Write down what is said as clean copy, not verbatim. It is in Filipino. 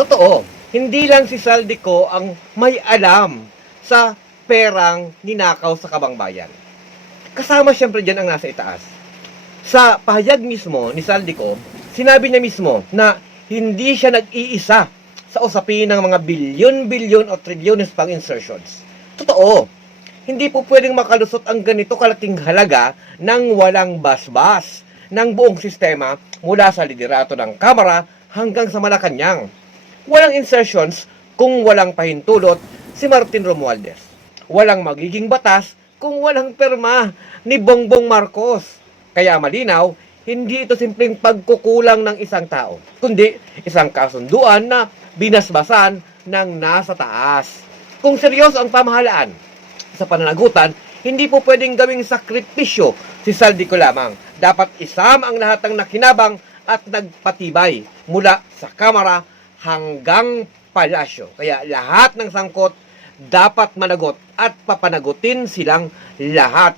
Totoo, hindi lang si Saldico ang may alam sa perang ninakaw sa Kabangbayan. Kasama siyempre dyan ang nasa itaas. Sa pahayag mismo ni Saldico, sinabi niya mismo na hindi siya nag-iisa sa usapin ng mga bilyon-bilyon o trilyones pang insertions. Totoo, hindi po pwedeng makalusot ang ganito kalaking halaga nang walang basbas ng buong sistema mula sa liderato ng Kamara hanggang sa Malacanang. Walang insertions kung walang pahintulot si Martin Romualdez. Walang magiging batas kung walang perma ni Bongbong Marcos. Kaya malinaw, hindi ito simpleng pagkukulang ng isang tao, kundi isang kasunduan na binasbasan ng nasa taas. Kung seryoso ang pamahalaan sa pananagutan, hindi po pwedeng gawing sakripisyo si Saldico lamang. Dapat isama ang lahat ng nakinabang at nagpatibay mula sa Kamara hanggang palasyo. Kaya lahat ng sangkot dapat managot at papanagutin silang lahat.